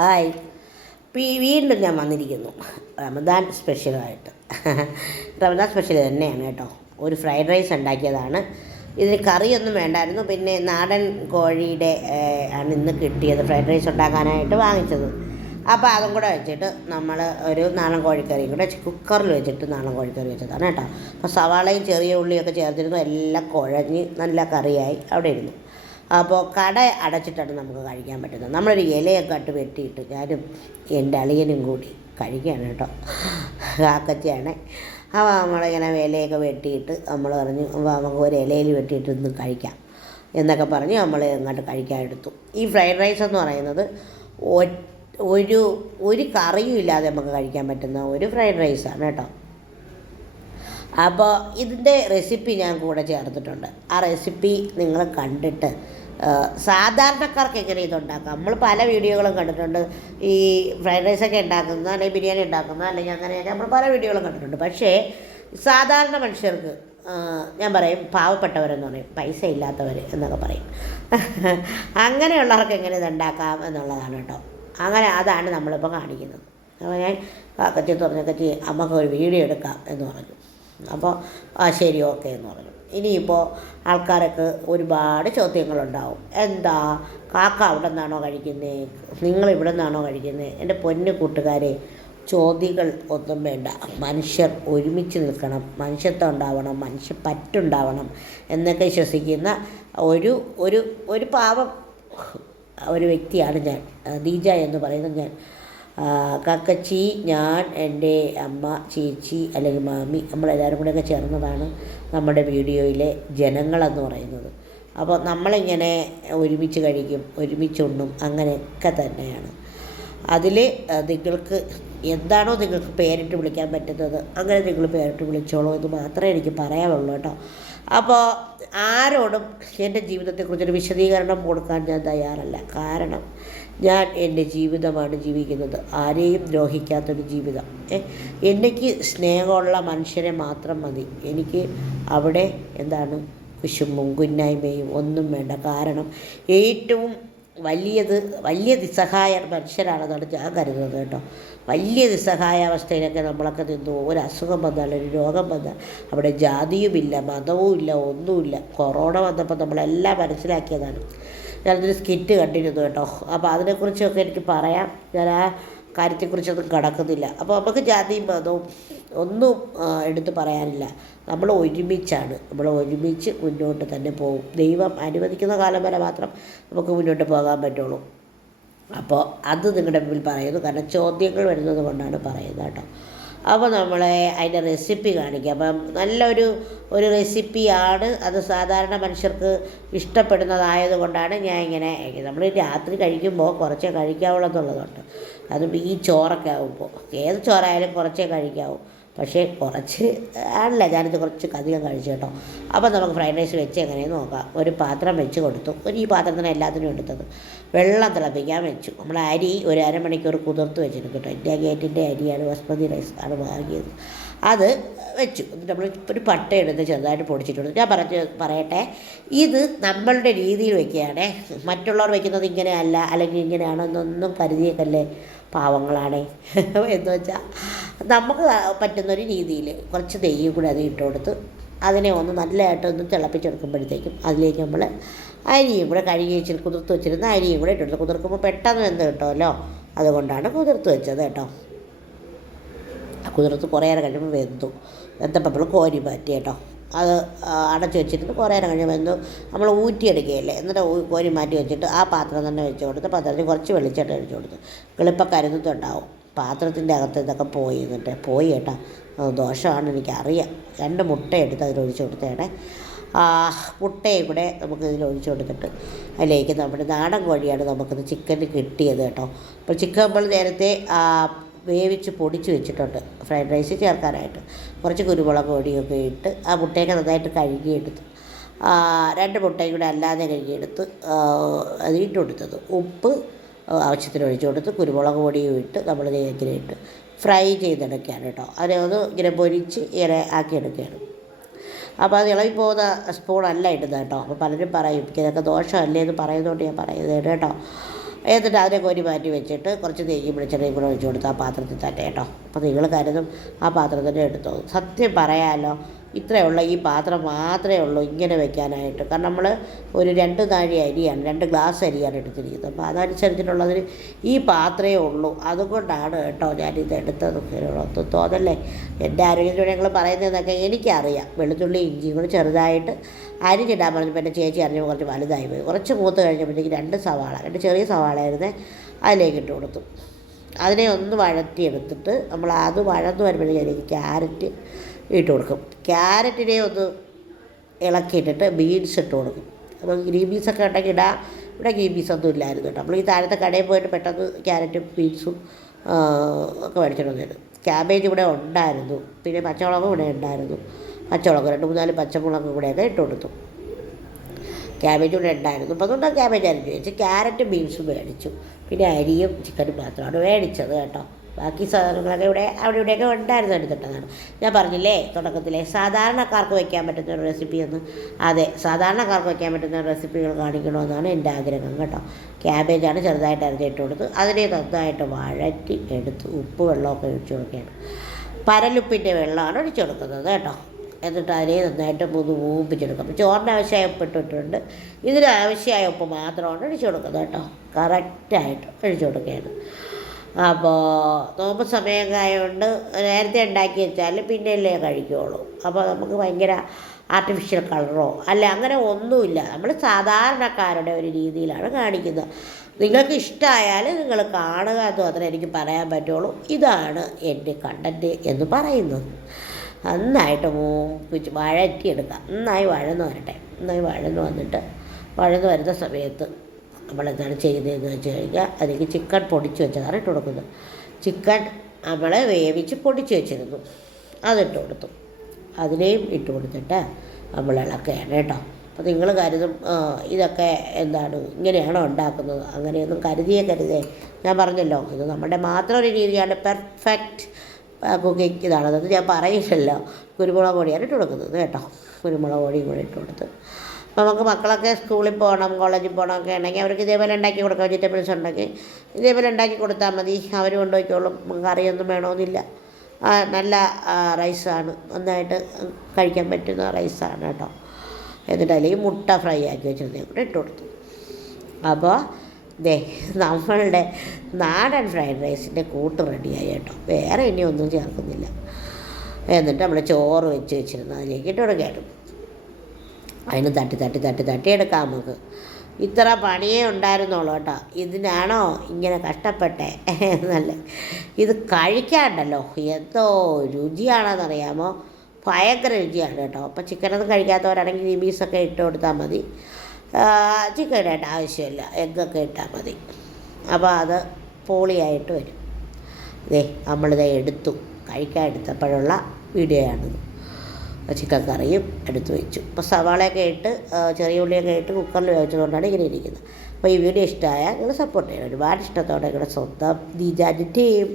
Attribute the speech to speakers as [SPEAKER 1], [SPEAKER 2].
[SPEAKER 1] Hi. വീണ്ടും ഞാൻ വന്നിരിക്കുന്നു. റമദാൻ സ്പെഷ്യലായിട്ട്. റമദാൻ സ്പെഷ്യൽ തന്നെയാണ് കേട്ടോ. ഒരു ഫ്രൈഡ് റൈസ് ഉണ്ടാക്കിയതാണ്. ഇതിന് കറിയൊന്നും വേണ്ടായിരുന്നു. പിന്നെ നാടൻ കോഴിയുടെ ആണ് ഇന്ന് കിട്ടിയത് ഫ്രൈഡ് റൈസ് ഉണ്ടാക്കാനായിട്ട് വാങ്ങിച്ചത്. അപ്പോൾ അതും കൂടെ വെച്ചിട്ട് നമ്മൾ ഒരു നാടൻ കോഴിക്കറിയും കൂടെ കുക്കറിൽ വെച്ചിട്ട് നാടൻ കോഴിക്കറി വെച്ചതാണ് കേട്ടോ. അപ്പോൾ സവാളയും ചെറിയ ഉള്ളിയൊക്കെ ചേർത്തിരുന്നു. എല്ലാം കുഴഞ്ഞ് നല്ല കറിയായി. അവിടെ ഇരുന്നു. അപ്പോൾ കട അടച്ചിട്ടാണ് നമുക്ക് കഴിക്കാൻ പറ്റുന്നത്. നമ്മളൊരു ഇലയൊക്കെ ഇട്ട് വെട്ടിയിട്ട് ഞാനും എന്റെ അളിയനും കൂടി കഴിക്കുകയാണ് കേട്ടോ. കാക്കച്ചയാണ്. അപ്പോൾ നമ്മളിങ്ങനെ ഇലയൊക്കെ വെട്ടിയിട്ട് നമ്മൾ പറഞ്ഞു "വാ, നമുക്ക് ഒരു ഇലയിൽ വെട്ടിയിട്ട് ഇന്ന് കഴിക്കാം. എന്നൊക്കെ പറഞ്ഞ് നമ്മൾ ഇങ്ങോട്ട് കഴിക്കാൻ എടുത്തു. ഈ ഫ്രൈഡ് റൈസ് എന്ന് പറയുന്നത് ഒരു ഒരു കറിയും ഇല്ലാതെ നമുക്ക് കഴിക്കാൻ പറ്റുന്ന ഒരു ഫ്രൈഡ് റൈസാണ് കേട്ടോ. അപ്പോൾ ഇതിന്റെ റെസിപ്പി ഞാൻ കൂടെ ചേർത്തിട്ടുണ്ട്. ആ റെസിപ്പി നിങ്ങൾ കണ്ടിട്ട് സാധാരണക്കാർക്ക് എങ്ങനെ ഇതുണ്ടാക്കാം നമ്മൾ പല വീഡിയോകളും കണ്ടിട്ടുണ്ട്. ഈ ഫ്രൈഡ് റൈസൊക്കെ ഉണ്ടാക്കുന്ന അല്ലെങ്കിൽ ബിരിയാണി ഉണ്ടാക്കുന്ന അല്ലെങ്കിൽ അങ്ങനെയൊക്കെ നമ്മൾ പല വീഡിയോകളും കണ്ടിട്ടുണ്ട്. പക്ഷേ സാധാരണ മനുഷ്യർക്ക് ഞാൻ പറയും പാവപ്പെട്ടവരെന്ന് പറയും പൈസ ഇല്ലാത്തവർ എന്നൊക്കെ പറയും. അങ്ങനെയുള്ളവർക്ക് എങ്ങനെ ഇതുണ്ടാക്കാം എന്നുള്ളതാണ് കേട്ടോ. അങ്ങനെ അതാണ് നമ്മളിപ്പോൾ കാണിക്കുന്നത്. അപ്പോൾ ഞാൻ കത്തി തുറഞ്ഞ കത്തി അമ്മയ്ക്ക് ഒരു വീഡിയോ എടുക്കാം എന്ന് പറഞ്ഞു. അപ്പോൾ ആ ശരി ഓക്കെ എന്ന് പറഞ്ഞു. ഇനിയിപ്പോൾ ആൾക്കാരൊക്കെ ഒരുപാട് ചോദ്യങ്ങളുണ്ടാവും. എന്താ കാക്ക അവിടെ നിന്നാണോ കഴിക്കുന്നത് നിങ്ങൾ ഇവിടെ നിന്നാണോ കഴിക്കുന്നത് എന്റെ പൊന്നു കൂട്ടുകാരെ ചോദ്യങ്ങൾ ഒന്നും വേണ്ട. മനുഷ്യർ ഒരുമിച്ച് നിൽക്കണം. മനുഷ്യത്വം ഉണ്ടാവണം. മനുഷ്യ പറ്റുണ്ടാവണം എന്നൊക്കെ വിശ്വസിക്കുന്ന ഒരു ഒരു ഒരു പാവം ഒരു വ്യക്തിയാണ് ഞാൻ. ദീജ എന്ന് പറയുന്നത് ഞാൻ. കക്കച്ചി ഞാൻ എന്റെ അമ്മ ചേച്ചി അല്ലെങ്കിൽ മാമി നമ്മളെല്ലാവരും കൂടെയൊക്കെ ചേർന്നതാണ് നമ്മുടെ വീഡിയോയിലെ ജനങ്ങളെന്ന് പറയുന്നത്. അപ്പോൾ നമ്മളിങ്ങനെ ഒരുമിച്ച് കഴിക്കും ഒരുമിച്ചുണ്ണും അങ്ങനെയൊക്കെ തന്നെയാണ്. അതിൽ നിങ്ങൾക്ക് എന്താണോ നിങ്ങൾക്ക് പേരിട്ട് വിളിക്കാൻ പറ്റുന്നത് അങ്ങനെ നിങ്ങൾ പേരിട്ട് വിളിച്ചോളൂ എന്ന് മാത്രമേ എനിക്ക് പറയാനുള്ളൂ കേട്ടോ. അപ്പോൾ ആരോടും എന്റെ ജീവിതത്തെക്കുറിച്ചൊരു വിശദീകരണം കൊടുക്കാൻ ഞാൻ തയ്യാറല്ല. കാരണം ഞാൻ എന്റെ ജീവിതമാണ് ജീവിക്കുന്നത്. ആരെയും ദ്രോഹിക്കാത്തൊരു ജീവിതം. എനിക്ക് സ്നേഹമുള്ള മനുഷ്യരെ മാത്രം മതി. എനിക്ക് അവിടെ എന്താണ് കുശുമ്പും കുന്നായ്മയും ഒന്നും വേണ്ട. കാരണം ഏറ്റവും വലിയത് വലിയ നിസ്സഹായ മനുഷ്യരാണെന്നാണ് ഞാൻ കരുതുന്നത് കേട്ടോ. വലിയ നിസ്സഹായാവസ്ഥയിലൊക്കെ നമ്മളൊക്കെ നിന്നു. ഒരു അസുഖം വന്നാൽ ഒരു രോഗം വന്നാൽ അവിടെ ജാതിയുമില്ല മതവും ഇല്ല ഒന്നുമില്ല. കൊറോണ വന്നപ്പോൾ നമ്മളെല്ലാം മനസ്സിലാക്കിയതാണ്. ഞാനൊരു സ്കിറ്റ് കണ്ടിരുന്നു കേട്ടോ. അപ്പോൾ അതിനെക്കുറിച്ചൊക്കെ എനിക്ക് പറയാം. ഞാൻ ആ കാര്യത്തെക്കുറിച്ചൊന്നും കടക്കുന്നില്ല. അപ്പോൾ നമുക്ക് ജാതിയും മതവും ഒന്നും എടുത്തു പറയാനില്ല. നമ്മൾ ഒരുമിച്ചാണ്. നമ്മൾ ഒരുമിച്ച് മുന്നോട്ട് തന്നെ പോകും. ദൈവം അനുവദിക്കുന്ന കാലം വരെ മാത്രം നമുക്ക് മുന്നോട്ട് പോകാൻ പറ്റുള്ളൂ. അപ്പോൾ അത് നിങ്ങളുടെ മുമ്പിൽ പറയുന്നു. കാരണം ചോദ്യങ്ങൾ വരുന്നത് കൊണ്ടാണ് പറയുന്നത് കേട്ടോ. അപ്പോൾ നമ്മളെ അതിന്റെ റെസിപ്പി കാണിക്കുക അപ്പം നല്ലൊരു ഒരു റെസിപ്പിയാണ് അത് സാധാരണ മനുഷ്യർക്ക് ഇഷ്ടപ്പെടുന്നതായത് കൊണ്ടാണ് ഞാൻ ഇങ്ങനെ നമ്മൾ രാത്രി കഴിക്കുമ്പോൾ കുറച്ചേ കഴിക്കാവുള്ളൂ അതും ഈ ചോറൊക്കെ ആകുമ്പോൾ ഏത് ചോറായാലും കുറച്ചേ കഴിക്കാവൂ. പക്ഷേ കുറച്ച് ആണല്ല ഞാനിത് കുറച്ച് അധികം കഴിച്ചു കേട്ടോ. അപ്പോൾ നമുക്ക് ഫ്രൈഡ് റൈസ് വെച്ച് എങ്ങനെയെന്ന് നോക്കാം. ഒരു പാത്രം വെച്ച് കൊടുത്തു. ഒരു ഈ പാത്രത്തിന് എല്ലാത്തിനും എടുത്തത്. വെള്ളം തിളപ്പിക്കാൻ വെച്ചു. നമ്മൾ അരി ഒരു അരമണിക്കൂർ കുതിർത്ത് വെച്ചിട്ടുണ്ട് കേട്ടോ. ഇന്ത്യ ഗേറ്റിന്റെ അരിയാണ് ബസ്മതി റൈസ് ആണ് വാങ്ങിയത്. അത് വെച്ചു. നമ്മൾ ഒരു പട്ട എടുത്ത് ചെറുതായിട്ട് പൊടിച്ചിട്ടു ഞാൻ പറഞ്ഞ് പറയട്ടെ ഇത് നമ്മളുടെ രീതിയിൽ വെക്കുകയാണേ. മറ്റുള്ളവർ വെക്കുന്നത് ഇങ്ങനെയല്ല അല്ലെങ്കിൽ ഇങ്ങനെയാണോ എന്നൊന്നും കരുതിയേക്കല്ലേ പാവങ്ങളാണേ. എന്ന് വെച്ചാൽ നമുക്ക് പറ്റുന്നൊരു രീതിയിൽ കുറച്ച് നെയ്യും കൂടി അത് ഇട്ട് കൊടുത്ത് അതിനെ ഒന്ന് നല്ലതായിട്ട് ഒന്ന് തിളപ്പിച്ചെടുക്കുമ്പോഴത്തേക്കും അതിലേക്ക് നമ്മൾ അരിയും കൂടെ കഴുകി വെച്ചിട്ട് കുതിർത്ത് വെച്ചിരുന്ന അരിയും കൂടെ ഇട്ടെടുത്ത് കുതിർക്കുമ്പോൾ പെട്ടെന്ന് വെന്ത് കിട്ടുമല്ലോ. അതുകൊണ്ടാണ് കുതിർത്ത് വെച്ചത് കേട്ടോ. കുതിർത്ത് കുറേ നേരം കഴിയുമ്പോൾ വെന്തു. വെന്തപ്പോൾ നമ്മൾ കോരി മാറ്റി കേട്ടോ. അത് അടച്ചു വെച്ചിട്ട് കുറേ നേരം കഴിഞ്ഞ് വെന്തു. നമ്മൾ ഊറ്റിയെടുക്കുകയല്ലേ? എന്നിട്ട് കോരി മാറ്റി വെച്ചിട്ട് ആ പാത്രം തന്നെ വെച്ച് കൊടുത്ത് പാത്രത്തിൽ കുറച്ച് വെളിച്ചെണ്ണ ഒഴിച്ച് കൊടുത്ത്. എളുപ്പം കരുതുന്നുണ്ടാവും പാത്രത്തിന്റെ അകത്ത് ഇതൊക്കെ പോയി എന്നിട്ട് പോയി കേട്ടോ. ദോഷമാണ് എനിക്കറിയാം. രണ്ട് മുട്ട എടുത്ത് കൊടുത്തേണേ ആ മുട്ടയും കൂടെ നമുക്ക് ഇതിൽ ഒഴിച്ച് കൊടുത്തിട്ട് അതിലേക്ക് നമ്മുടെ നാടൻ കോഴിയാണ് നമുക്കിത് ചിക്കൻ കിട്ടിയത് കേട്ടോ. അപ്പോൾ ചിക്കൻ നമ്മൾ നേരത്തെ വേവിച്ച് പൊടിച്ച് വെച്ചിട്ടുണ്ട്. ഫ്രൈഡ് റൈസ് ചേർക്കാനായിട്ട്. കുറച്ച് കുരുമുളക് പൊടിയൊക്കെ ഇട്ട് ആ മുട്ടയൊക്കെ നന്നായിട്ട് കഴുകിയെടുത്ത്. രണ്ട് മുട്ടയും കൂടെ അല്ലാതെ കഴുകിയെടുത്ത് അത് ഇട്ട് കൊടുത്തത്. ഉപ്പ് ആവശ്യത്തിന് ഒഴിച്ചു കൊടുത്ത് കുരുമുളക് പൊടിയും ഇട്ട് നമ്മൾ ഇങ്ങനെ ഇട്ട് ഫ്രൈ ചെയ്തെടുക്കുകയാണ് കേട്ടോ. അതിനെ ഒന്ന് ഇങ്ങനെ പൊരിച്ച് ഇങ്ങനെ ആക്കിയെടുക്കുകയാണ്. അപ്പോൾ അത് ഇളകി പോകുന്ന സ്പൂണല്ല ഇടുന്നത് കേട്ടോ. അപ്പോൾ പലരും പറയും ഇതൊക്കെ ദോഷമല്ലേ? എന്ന് പറയുന്നതുകൊണ്ട് ഞാൻ പറയുന്നത് കേട്ടോ. എന്നിട്ട് അതിനെ കോരി മാറ്റി വെച്ചിട്ട് കുറച്ച് നെയ്യും വെളിച്ചെണ്ണയും കൂടെ ഒഴിച്ച് കൊടുത്ത് ആ പാത്രത്തിൽ തന്നെ കേട്ടോ അപ്പോൾ നിങ്ങൾ കരുതും ആ പാത്രത്തിന്റെ എടുത്തോ സത്യം പറയാമല്ലോ ഇത്രയുള്ള ഈ പാത്രം മാത്രമേ ഉള്ളൂ ഇങ്ങനെ വെക്കാനായിട്ട്. കാരണം നമ്മൾ ഒരു രണ്ട് താഴെ അരിയാണ് രണ്ട് ഗ്ലാസ് അരിയാണ് എടുത്തിരിക്കുന്നത്. അപ്പോൾ അതനുസരിച്ചിട്ടുള്ളതിന് ഈ പാത്രമേ ഉള്ളൂ. അതുകൊണ്ടാണ് കേട്ടോ ഞാനിത് എടുത്തത് ഒന്നും തോന്നല്ലേ എന്റെ ആരോഗ്യത്തിന് ഞങ്ങൾ പറയുന്നതൊക്കെ എനിക്കറിയാം. വെളുത്തുള്ളി ഇഞ്ചിയും കൂടി ചെറുതായിട്ട് അരിഞ്ഞിടാൻ പറഞ്ഞപ്പോൾ എന്റെ ചേച്ചി അറിഞ്ഞപ്പോൾ കുറച്ച് വലുതായി പോയി. കുറച്ച് മൂത്ത് കഴിഞ്ഞപ്പോഴത്തേക്ക് രണ്ട് സവാള രണ്ട് ചെറിയ സവാളയായിരുന്നേ അതിലേക്ക് ഇട്ട് കൊടുത്തു. അതിനെ ഒന്ന് വഴറ്റിയെടുത്തിട്ട് നമ്മൾ അത് വഴന്ന് വരുമ്പോഴത്തേക്ക് അതിലേക്ക് ക്യാരറ്റ് ഇട്ട് കൊടുക്കും. ക്യാരറ്റിനെ ഒന്ന് ഇളക്കിയിട്ടിട്ട് ബീൻസ് ഇട്ട് കൊടുക്കും. അപ്പോൾ ഗ്രീൻ ബീൻസൊക്കെ ഉണ്ടെങ്കിൽ ഇടാം. ഇവിടെ ഗ്രീൻ ബീൻസ് ഒന്നും ഇല്ലായിരുന്നു കേട്ടോ. നമ്മൾ ഈ താഴത്തെ കടയിൽ പോയിട്ട് പെട്ടെന്ന് ക്യാരറ്റും ബീൻസും ഒക്കെ മേടിച്ചിട്ട് വന്നിരുന്നു. ക്യാബേജ് ഇവിടെ ഉണ്ടായിരുന്നു. പിന്നെ പച്ചമുളകും ഇവിടെ ഉണ്ടായിരുന്നു. പച്ചമുളക് രണ്ട് മൂന്നാൽ പച്ചമുളക് ഇവിടെയൊക്കെ ഇട്ട് കൊടുത്തു. ക്യാബേജ് ഇവിടെ ഉണ്ടായിരുന്നു. അപ്പോൾ അതുകൊണ്ട് ക്യാബേജ് അരിഞ്ഞു വെച്ച് ക്യാരറ്റും ബീൻസും മേടിച്ചു. പിന്നെ അരിയും ചിക്കനും മാത്രമാണ് മേടിച്ചത് കേട്ടോ. ബാക്കി സാധനങ്ങളൊക്കെ ഇവിടെ അവിടെ ഇവിടെയൊക്കെ ഉണ്ടായിരുന്നു എടുത്തിട്ടതാണ്. ഞാൻ പറഞ്ഞില്ലേ തുടക്കത്തിലെ സാധാരണക്കാർക്ക് വയ്ക്കാൻ പറ്റുന്ന ഒരു റെസിപ്പി എന്ന്. അതെ സാധാരണക്കാർക്ക് വയ്ക്കാൻ പറ്റുന്ന റെസിപ്പികൾ കാണിക്കണമെന്നാണ് എന്റെ ആഗ്രഹം കേട്ടോ. ക്യാബേജാണ് ചെറുതായിട്ട് അരച്ചിട്ട് കൊടുത്ത് അതിനെ നന്നായിട്ട് വഴറ്റി എടുത്ത് ഉപ്പ് വെള്ളമൊക്കെ ഒഴിച്ചു കൊടുക്കുകയാണ്. പരലുപ്പിന്റെ വെള്ളമാണ് ഒഴിച്ചു കൊടുക്കുന്നത് കേട്ടോ. എന്നിട്ട് അതിനെ നന്നായിട്ട് മൂന്ന് മൂപ്പിച്ചെടുക്കും. അപ്പോൾ ചോറിന് ആവശ്യമായ ഉപ്പ് ഇട്ടിട്ടുണ്ട്. ഇതിന് ആവശ്യമായ ഉപ്പ് മാത്രമാണ് ഒഴിച്ചു കൊടുക്കുന്നത് കേട്ടോ. കറക്റ്റായിട്ട് ഒഴിച്ചു കൊടുക്കുകയാണ്. അപ്പോൾ നോമ്പ് സമയമൊക്കെ ആയതുകൊണ്ട് നേരത്തെ ഉണ്ടാക്കി വെച്ചാൽ പിന്നെയല്ലേ കഴിക്കുകയുള്ളൂ അപ്പോൾ നമുക്ക് ഭയങ്കര ആർട്ടിഫിഷ്യൽ കളറോ അല്ല അങ്ങനെ ഒന്നുമില്ല. നമ്മൾ സാധാരണക്കാരുടെ ഒരു രീതിയിലാണ് കാണിക്കുന്നത്. നിങ്ങൾക്ക് ഇഷ്ടമായാൽ നിങ്ങൾ കാണുക എന്ന് മാത്രമേ എനിക്ക് പറയാൻ പറ്റുള്ളൂ. ഇതാണ് എന്റെ കണ്ടന്റ് എന്ന് പറയുന്നത്. നന്നായിട്ട് മൂപ്പിച്ച് വഴറ്റിയെടുക്കാം. നന്നായി വഴന്ന് വരട്ടെ. നന്നായി വഴന്ന് വന്നിട്ട് വഴന്ന് വരുന്ന സമയത്ത് നമ്മളെന്താണ് ചെയ്യുന്നതെന്ന് വെച്ച് കഴിഞ്ഞാൽ അതിലേക്ക് ചിക്കൻ പൊടിച്ച് വെച്ചതാണ് ഇട്ട് കൊടുക്കുന്നത്. ചിക്കൻ നമ്മൾ വേവിച്ച് പൊടിച്ച് വെച്ചിരുന്നു. അതിട്ട് കൊടുത്തു. അതിനെയും ഇട്ട് കൊടുത്തിട്ട് നമ്മൾ ഇളക്കുകയാണ് കേട്ടോ. അപ്പോൾ നിങ്ങൾ കരുതും ഇതൊക്കെ എന്താണ് ഇങ്ങനെയാണോ ഉണ്ടാക്കുന്നത്? അങ്ങനെയൊന്നും കരുതിയേ കരുതേ. ഞാൻ പറഞ്ഞല്ലോ ഇത് നമ്മുടെ മാത്രം ഒരു രീതിയാണ്. പെർഫെക്റ്റ് കുക്കിംഗ് ഇതാണ്. അതൊന്നും ഞാൻ പറയില്ലല്ലോ. കുരുമുളക് പൊടിയാണ് ഇട്ട് കൊടുക്കുന്നത് കേട്ടോ. കുരുമുളക് പൊടിയും കൂടി ഇട്ട് കൊടുത്ത് അപ്പോൾ നമുക്ക് മക്കളൊക്കെ സ്കൂളിൽ പോകണം കോളേജിൽ പോകണം ഒക്കെ ഉണ്ടെങ്കിൽ അവർക്ക് ഇതേപോലെ ഉണ്ടാക്കി കൊടുക്കാം. വെജിറ്റബിൾസ് ഉണ്ടെങ്കിൽ ഇതേപോലെ ഉണ്ടാക്കി കൊടുത്താൽ മതി. അവർ കൊണ്ടുപോയിക്കോളും കറിയൊന്നും വേണമെന്നില്ല. നല്ല റൈസാണ്. നന്നായിട്ട് കഴിക്കാൻ പറ്റുന്ന റൈസാണ് കേട്ടോ. എന്നിട്ട് അല്ലെങ്കിൽ മുട്ട ഫ്രൈ ആക്കി വെച്ചിരുന്നേ കൂടെ ഇട്ട് കൊടുത്തു. അപ്പോൾ ദേ നമ്മളുടെ നാടൻ ഫ്രൈഡ് റൈസിന്റെ കൂട്ട് റെഡിയായി കേട്ടോ. വേറെ ഇനി ഒന്നും ചേർക്കുന്നില്ല. എന്നിട്ട് നമ്മൾ ചോറ് വെച്ച് വെച്ചിരുന്നു. അതിലേക്ക് ഇട്ട് കൊടുക്കുകയാണ് അതിന് തട്ടി തട്ടി തട്ടി തട്ടി എടുക്കാം നമുക്ക്. ഇത്ര പണിയേ ഉണ്ടായിരുന്നുള്ളൂ കേട്ടോ. ഇതിനാണോ ഇങ്ങനെ കഷ്ടപ്പെട്ടേ? നല്ല ഇത് കഴിക്കാണ്ടല്ലോ. എന്തോ രുചിയാണെന്നറിയാമോ? ഭയങ്കര രുചിയാണ് കേട്ടോ. അപ്പോൾ ചിക്കനൊന്നും കഴിക്കാത്തവരാണെങ്കിൽ ഈ പീസൊക്കെ ഇട്ട് കൊടുത്താൽ മതി. ചിക്കൻ ഇടേണ്ട ആവശ്യമില്ല. എഗ്ഗൊക്കെ ഇട്ടാൽ മതി. അപ്പോൾ അത് പോളിയായിട്ട് വരും. ദേ നമ്മളിത് എടുത്തു. കഴിക്കാൻ എടുത്തപ്പോഴുള്ള വീഡിയോയാണിത്. ചിക്കൻ എടുത്തു വെച്ചു. ഇപ്പോൾ സവാളയൊക്കെ ഇട്ട് ചെറിയ ഉള്ളിയൊക്കെ ഇട്ട് കുക്കറിൽ വേവിച്ചതുകൊണ്ടാണ് ഇങ്ങനെ ഇരിക്കുന്നത്. അപ്പോൾ ഈ വീഡിയോ ഇഷ്ടമായാൽ നിങ്ങൾ സപ്പോർട്ട് ചെയ്യണം. ഒരുപാട് ഇഷ്ടത്തോടെ നിങ്ങളുടെ സ്വന്തം ദീജാജി ടീം